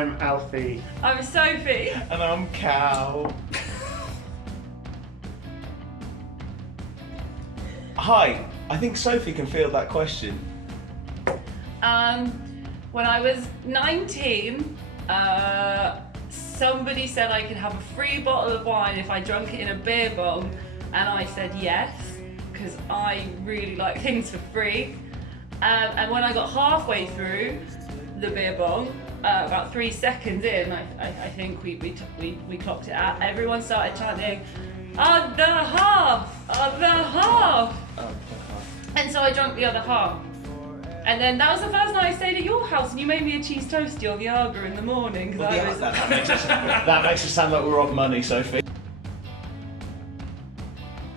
I'm Alfie. I'm Sophie. And I'm Cal. Hi, I think Sophie can field that question. When I was 19, somebody said I could have a free bottle of wine if I drank it in a beer bong, and I said yes, because I really like things for free. And when I got halfway through the beer bong, about 3 seconds in, I think we clocked it out, everyone started chanting, "Other half! Other half!" And so I drank the other half. And then that was the first night I stayed at your house, and you made me a cheese toastie on the Arga in the morning. Well, yeah, that makes us sound like we're off money, Sophie.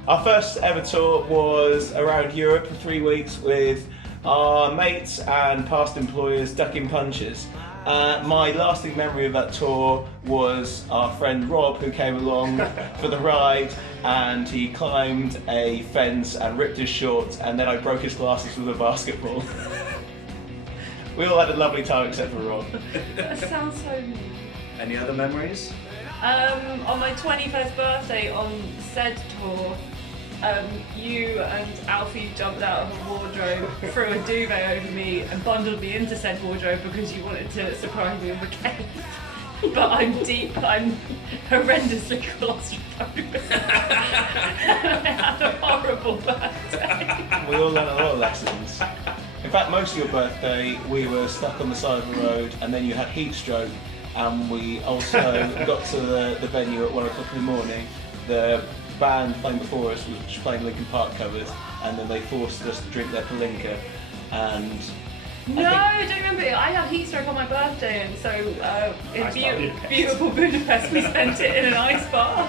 Our first ever tour was around Europe for 3 weeks with our mates and past employers ducking punches. My lasting memory of that tour was our friend Rob, who came along for the ride, and he climbed a fence and ripped his shorts, and then I broke his glasses with a basketball. We all had a lovely time except for Rob. That sounds so mean. Any other memories? On my 21st birthday on said tour, you and Alfie jumped out of a wardrobe, threw a duvet over me and bundled me into said wardrobe because you wanted to surprise me with a cake. But I'm horrendously claustrophobic. And I had a horrible birthday. We all learned a lot of lessons. In fact, most of your birthday we were stuck on the side of the road, and then you had heat stroke, and we also got to the venue at 1 o'clock in the morning. The band playing before us was just playing Linkin Park covers, and then they forced us to drink their Berlingo, and I don't remember it. I had heat stroke on my birthday, and so in beautiful Budapest we spent it in an ice bar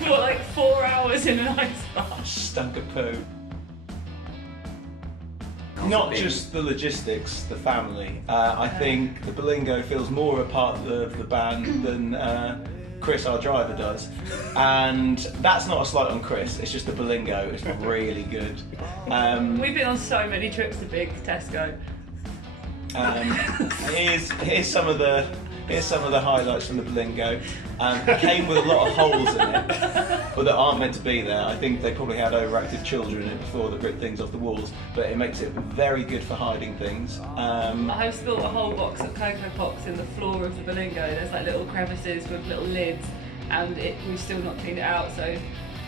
for like 4 hours in an ice bar. Stunk of poo. Not just the logistics, the family. I think the Berlingo feels more a part of the band than Chris, our driver, does. And that's not a slight on Chris, it's just the Berlingo is really good. We've been on so many trips to Big Tesco. Here's some of the highlights from the Berlingo. It came with a lot of holes in it, but that aren't meant to be there. I think they probably had overactive children in it before that ripped things off the walls, but it makes it very good for hiding things. I've spilled a whole box of Cocoa Pops in the floor of the Berlingo. There's like little crevices with little lids, and we've still not cleaned it out. So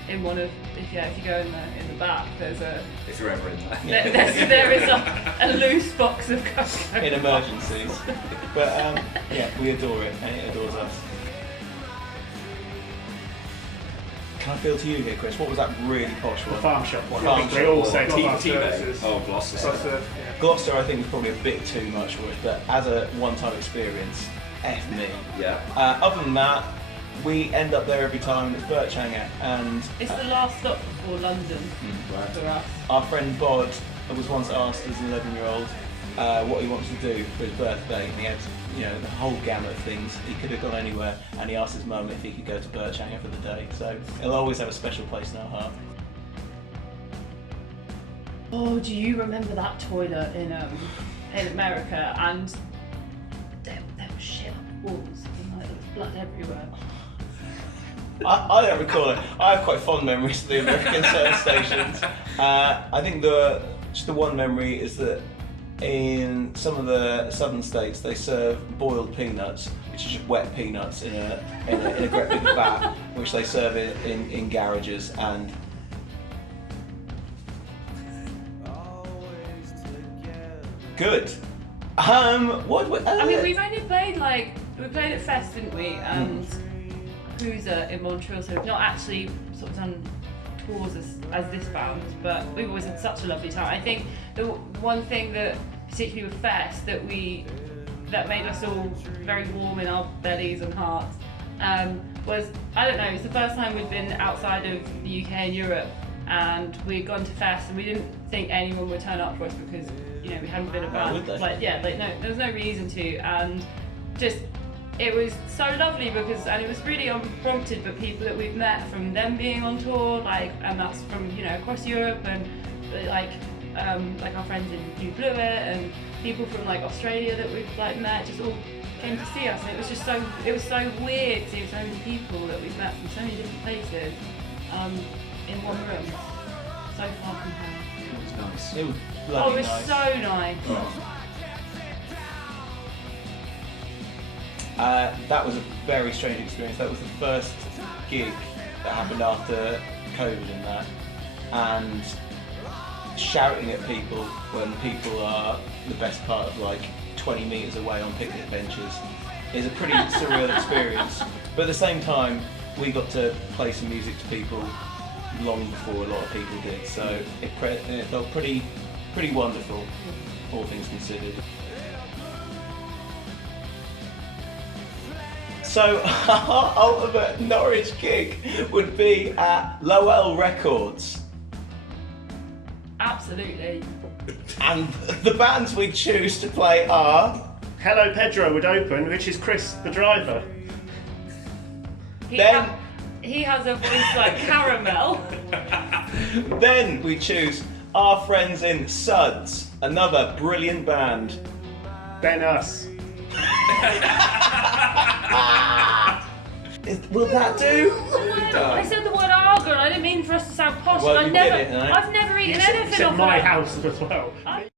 in one of, if you go in the back, there's a. If you're ever in there. There is a loose box of cocoa. In emergencies, but yeah, we adore it, and it adores us. Can I feel to you here, Chris? What was that really posh one? The farm shop one. Farm They shop all one. say T-Bay. Oh, Gloucester. Gloucester, I think, was probably a bit too much for it, but as a one-time experience, F me. Yeah. Other than that, we end up there every time, and it's Birchanger, and It's the last stop before London for us. our friend Bod was once asked as an 11-year-old what he wanted to do for his birthday, and he had the whole gamut of things. He could have gone anywhere, and he asked his mum if he could go to Birchanger for the day, so he'll always have a special place in our heart. Oh, do you remember that toilet in America? And there was shit on the walls, and like, there was blood everywhere. I don't recall it. I have quite fond memories of the American service stations. I think just the one memory is that in some of the southern states they serve boiled peanuts, which is just wet peanuts in a great big vat, which they serve in garages, and good. I mean, we've only played we played at Fest, didn't we? And Cruiser in Montreal, so we've not actually sort of done tours as this band, but we've always had such a lovely time. I think the one thing that, particularly with Fest, that made us all very warm in our bellies and hearts was, I don't know, it's the first time we'd been outside of the UK and Europe, and we'd gone to Fest, and we didn't think anyone would turn up for us because we hadn't been a band. No, there was no reason to, and just. It was so lovely and it was really unprompted, but people that we've met from them being on tour, and that's from across Europe, and like our friends in New Blewett, and people from Australia that we've met, just all came to see us, and it was so weird seeing so many people that we've met from so many different places in one room, so far from home. It was nice. It was Oh, bloody it was nice. so nice. That was a very strange experience. That was the first gig that happened after COVID and that. And shouting at people when people are the best part of like 20 metres away on picnic benches is a pretty surreal experience. But at the same time, we got to play some music to people long before a lot of people did. So it felt pretty wonderful, all things considered. So our ultimate Norwich gig would be at Lowell Records. Absolutely. And the bands we choose to play are... Hello Pedro would open, which is Chris, the driver. He has a voice like caramel. Then we choose our friends in Suds, another brilliant band. Then us. Will that do? I said the word argon. I didn't mean for us to sound posh. Well, I've you never did it, no? eaten anything Except off my it. house as well.